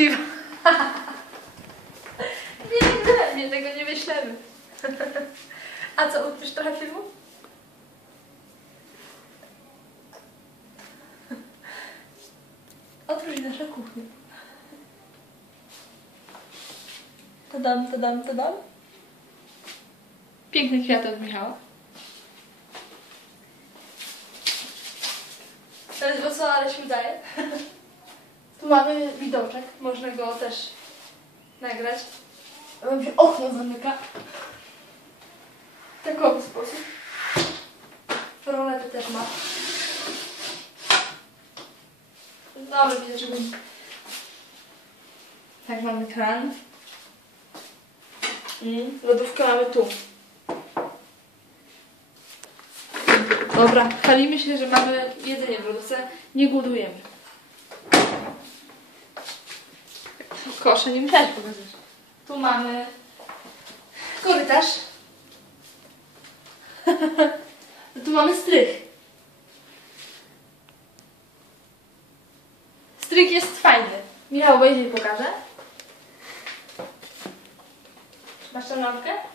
możliwe. Nie, tego nie wyślemy. A co, utkwisz trochę filmu? Otwórz nasza kuchnia. Tadam, tadam, tadam. Piękne kwiaty od Michała. To jest wesoło, ale się udaje. Tu mamy widoczek, można go też nagrać. Wam się okno zamyka. W takowy sposób. Rolety też ma. Dobra, widzę, że będzie. Tak, mamy kran. Lodówkę mamy tu. Dobra, chwalimy się, że mamy jedzenie w lodówce. Nie głodujemy. Kosze nie musiałeś pokazać. Tu mamy korytarz. Tu mamy strych. Strych jest fajny. Michał, wejdzie i pokażę. Masz tam lampkę?